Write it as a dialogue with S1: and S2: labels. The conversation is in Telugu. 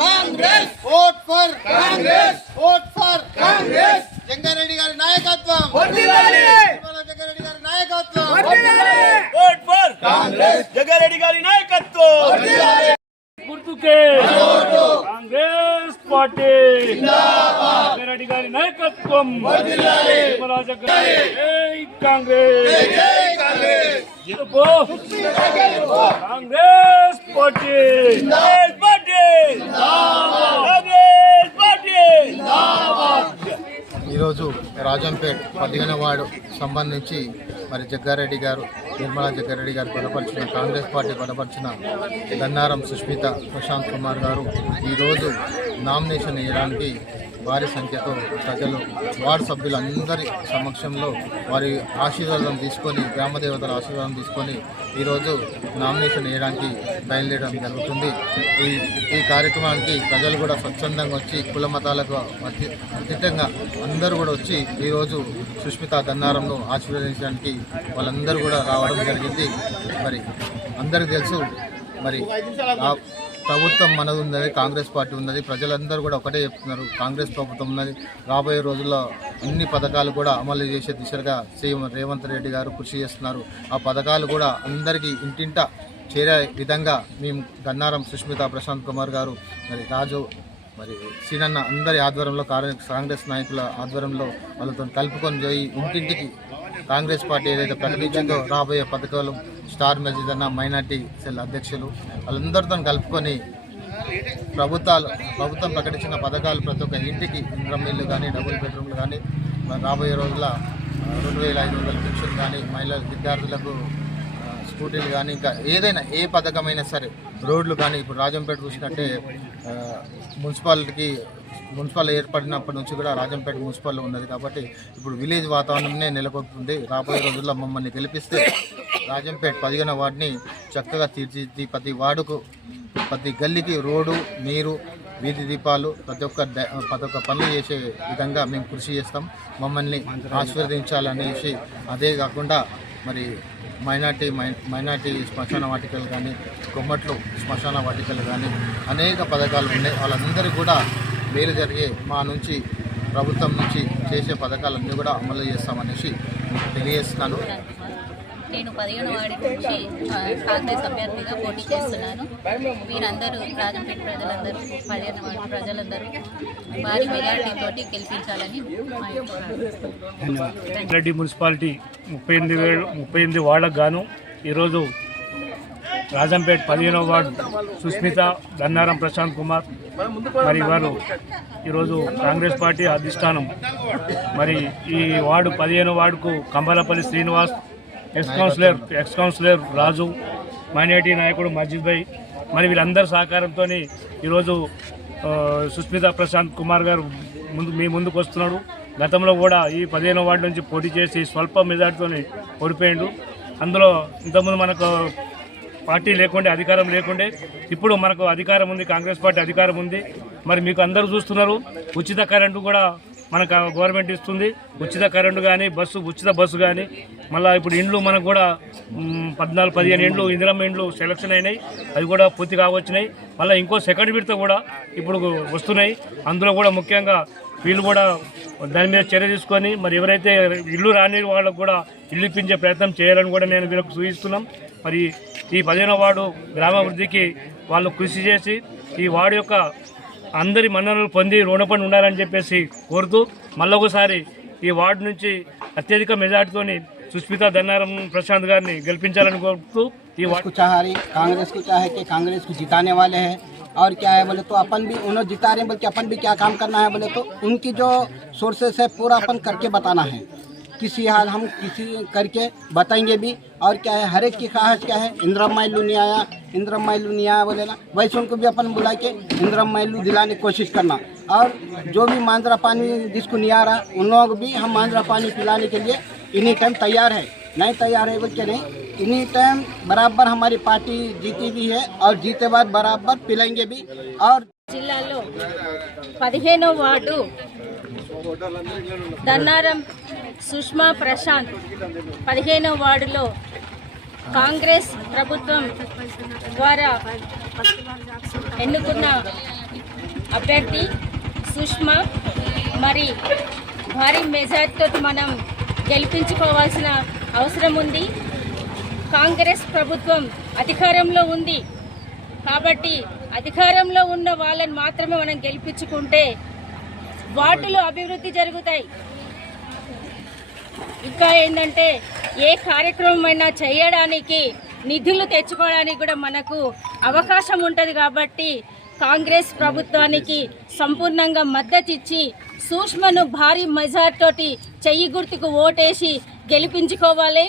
S1: Congress vote for Congress vote for Congress Jangareddy గారి నాయకత్వం. జంగారెడ్డి గారి నాయకత్వం.
S2: ఓట్ ఫర్ కాంగ్రెస్ జగారెడ్డి గారి నాయకత్వం. గుర్తుకే. కాంగ్రెస్ పార్టీ. జగారెడ్డి గారి నాయకత్వం. కాంగ్రెస్. గెలుపు. Congress party. Congress party. Congress party.
S1: ఈరోజు రాజంపేట్ పదిహేను వార్డు సంబంధించి మరి జగ్గారెడ్డి గారు నిర్మలా జగ్గారెడ్డి గారు బలపరిచిన కాంగ్రెస్ పార్టీ బలపరిచిన గన్నారం సుష్మిత ప్రశాంత్ కుమార్ గారు ఈరోజు నామినేషన్ వేయడానికి భారీ సంఖ్యతో ప్రజలు వార్డు సభ్యులందరి సమక్షంలో వారి ఆశీర్వాదం తీసుకొని గ్రామదేవతల ఆశీర్వాదం తీసుకొని ఈరోజు నామినేషన్ వేయడానికి బయలుదేరడం జరుగుతుంది. ఈ ఈ కార్యక్రమానికి ప్రజలు కూడా స్వచ్ఛందంగా వచ్చి కుల మతాలకు అతీతంగా అందరూ కూడా వచ్చి ఈరోజు సుష్మిత గన్నారంను ఆశీర్వదించడానికి వాళ్ళందరూ కూడా రావడం జరిగింది. మరి అందరికీ తెలుసు మరి ఆ ప్రభుత్వం మనది ఉన్నది కాంగ్రెస్ పార్టీ ఉన్నది ప్రజలందరూ కూడా ఒకటే చెప్తున్నారు. కాంగ్రెస్ ప్రభుత్వం ఉన్నది. రాబోయే రోజుల్లో అన్ని పథకాలు కూడా అమలు చేసే దిశగా సీఎం రేవంత్ రెడ్డి గారు కృషి చేస్తున్నారు. ఆ పథకాలు కూడా అందరికీ ఇంటింట చేరే విధంగా మేము గన్నారం సుష్మిత ప్రశాంత్ కుమార్ గారు మరి రాజు మరి సీనన్న అందరి ఆధ్వర్యంలో కాంగ్రెస్ కాంగ్రెస్ నాయకుల ఆధ్వర్యంలో వాళ్ళతో కలుపుకొని పోయి ఇంటింటికి కాంగ్రెస్ పార్టీ ఏదైతే ప్రకటించిందో రాబోయే పథకాలు స్టార్ మజీద్ అన్న మైనార్టీ సెల్ అధ్యక్షులు వాళ్ళందరితో కలుపుకొని ప్రభుత్వాలు ప్రభుత్వం ప్రకటించిన పథకాలు ప్రతి ఒక్క ఇంటికి ఇంద్రం ఇల్లు కానీ డబుల్ బెడ్రూమ్లు కానీ రాబోయే రోజుల రెండు వేల ఐదు వందల పెన్షన్ కానీ మహిళల విద్యార్థులకు స్కూటీలు కానీ ఇంకా ఏదైనా ఏ పథకమైనా సరే రోడ్లు కానీ ఇప్పుడు రాజంపేట చూసినట్టే మున్సిపాలిటీకి మున్సిపల్ ఏర్పడినప్పటి నుంచి కూడా రాజంపేట మున్సిపల్ ఉన్నది కాబట్టి ఇప్పుడు విలేజ్ వాతావరణంనే నెలకొల్పుతుంది. రాబోయే రోజుల్లో మమ్మల్ని గెలిపిస్తే రాజంపేట పదిహేను వార్డుని చక్కగా తీర్చిది ప్రతి వార్డుకు ప్రతి గల్లీకి రోడ్డు నీరు వీధి దీపాలు ప్రతి ఒక్క ప్రతి ఒక్క పనులు చేసే విధంగా మేము కృషి చేస్తాం. మమ్మల్ని ఆశీర్వదించాలనేసి అదే కాకుండా మరి మైనార్టీ మై- మైనార్టీ శ్మశాన వాటికలు కానీ కొమ్మట్లు శ్మశాన వాటికలు కానీ అనేక పథకాలు ఉన్నాయి. వాళ్ళందరికీ కూడా మేలు జరిగే మా నుంచి ప్రభుత్వం నుంచి చేసే పథకాలన్నీ కూడా అమలు చేస్తామనేసి తెలియజేస్తున్నాను.
S3: నేను పదిహేను వాడి నుంచి కాంగ్రెస్ అభ్యర్థిగా పోటీ చేస్తున్నాను. వీరందరూ రాజంపేట ప్రజలందరూ పదిహేను వాడి ప్రజలందరూ భారీ మెజార్టీతోటి గెలిపించాలని
S2: రెడ్డి మున్సిపాలిటీ ముప్పై ఎనిమిది వేలు ముప్పై ఎనిమిది వార్డులకు గాను ఈరోజు రాజంపేట పదిహేనవ వార్డు సుస్మిత దన్నారం ప్రశాంత్ కుమార్ మరి వారు ఈరోజు కాంగ్రెస్ పార్టీ అధిష్టానం. మరి ఈ వార్డు పదిహేను వార్డుకు Kambalapalli Srinivas ex councillor ex councillor Raju minority నాయకుడు మజీద్ భాయ్ మరి వీళ్ళందరి సహకారంతో ఈరోజు సుస్మిత ప్రశాంత్ కుమార్ గారు ముందు మీ ముందుకు వస్తున్నాడు. గతంలో కూడా ఈ పదిహేను వార్డు నుంచి పోటీ చేసి స్వల్ప మెజార్టీతో ఓడిపోయాడు. అందులో ఇంతకుముందు మనకు పార్టీ లేకుండే అధికారం లేకుండే ఇప్పుడు మనకు అధికారం ఉంది కాంగ్రెస్ పార్టీ అధికారం ఉంది. మరి మీకు అందరూ చూస్తున్నారు. ఉచిత కరెంటు కూడా మనకు గవర్నమెంట్ ఇస్తుంది. ఉచిత కరెంటు కానీ బస్సు ఉచిత బస్సు కానీ మళ్ళీ ఇప్పుడు ఇండ్లు మనకు కూడా పద్నాలుగు పదిహేను ఇండ్లు ఇందిరమ్మ ఇండ్లు సెలక్షన్ అయినాయి. అవి కూడా పూర్తి కావచ్చినాయి. మళ్ళీ ఇంకో సెకండ్ విడత కూడా ఇప్పుడు వస్తున్నాయి. అందులో కూడా ముఖ్యంగా వీళ్ళు కూడా దాని మీద చర్య తీసుకొని మరి ఎవరైతే ఇల్లు రాని వాళ్ళకు కూడా ఇల్లు ఇప్పించే ప్రయత్నం చేయాలని కూడా నేను వీళ్ళకు సూచిస్తున్నాం. మరి ఈ పదిహేనో వార్డు గ్రామాభివృద్ధికి వాళ్ళు కృషి చేసి ఈ వార్డు యొక్క అందరి మన్ననలు పొంది రుణపడి ఉండాలని చెప్పేసి కోరుతూ మళ్ళొకసారి ఈ వార్డు నుంచి అత్యధిక మెజార్టీతోని సుస్మిత దన్నారం ప్రశాంత్ గారిని గెలిపించాలని కోరుతూ ఈ వార్డు
S4: को चाह रही कांग्रेस को चाहे कि कांग्रेस को जिताने वाले हैं और क्या है बोले तो अपन भी उन्हें जिता रहे हैं बल्कि अपन भी क्या काम करना है बोले तो उनकी जो सोर्सेस है पूरा अपन करके बताना है किसी हाल हम किसी करके बताएंगे भी और क्या है हर एक की ख्वाहिश क्या है इंद्रम माइलू नहीं आया इंद्रम माइलू नहीं आया बोले ना वैसे उनको भी अपन बुला के इंद्रम माइलू दिलाने की कोशिश करना और जो भी मांजरा पानी जिसको नहीं आ रहा उन लोगों को भी हम मांजरा पानी पिलाने के लिए इन्हीं टाइम तैयार है नहीं तैयार है बोल के नहीं इन्हीं टाइम बराबर हमारी पार्टी जीती भी है और जीते बाद बराबर पिलाएंगे भी और
S3: జిల్లాలో పదిహేనో వార్డు దన్నారం సుష్మా ప్రశాంత్ పదిహేనో వార్డులో కాంగ్రెస్ ప్రభుత్వం ద్వారా ఎన్నుకున్న
S5: అభ్యర్థి సుష్మా. మరి భారీ మెజార్టీతో మనం గెలిపించుకోవాల్సిన అవసరం ఉంది. కాంగ్రెస్ ప్రభుత్వం అధికారంలో ఉంది. కాబట్టి అధికారంలో ఉన్న వాళ్ళని మాత్రమే మనం గెలిపించుకుంటే వాటిలో అభివృద్ధి జరుగుతాయి. ఇంకా ఏంటంటే ఏ కార్యక్రమం అయినా చేయడానికి నిధులు తెచ్చుకోవడానికి కూడా మనకు అవకాశం ఉంటుంది కాబట్టి కాంగ్రెస్ ప్రభుత్వానికి సంపూర్ణంగా మద్దతు ఇచ్చి సూక్ష్మను భారీ మెజార్టీతోటి చెయ్యి గుర్తుకు ఓటేసి గెలిపించుకోవాలి.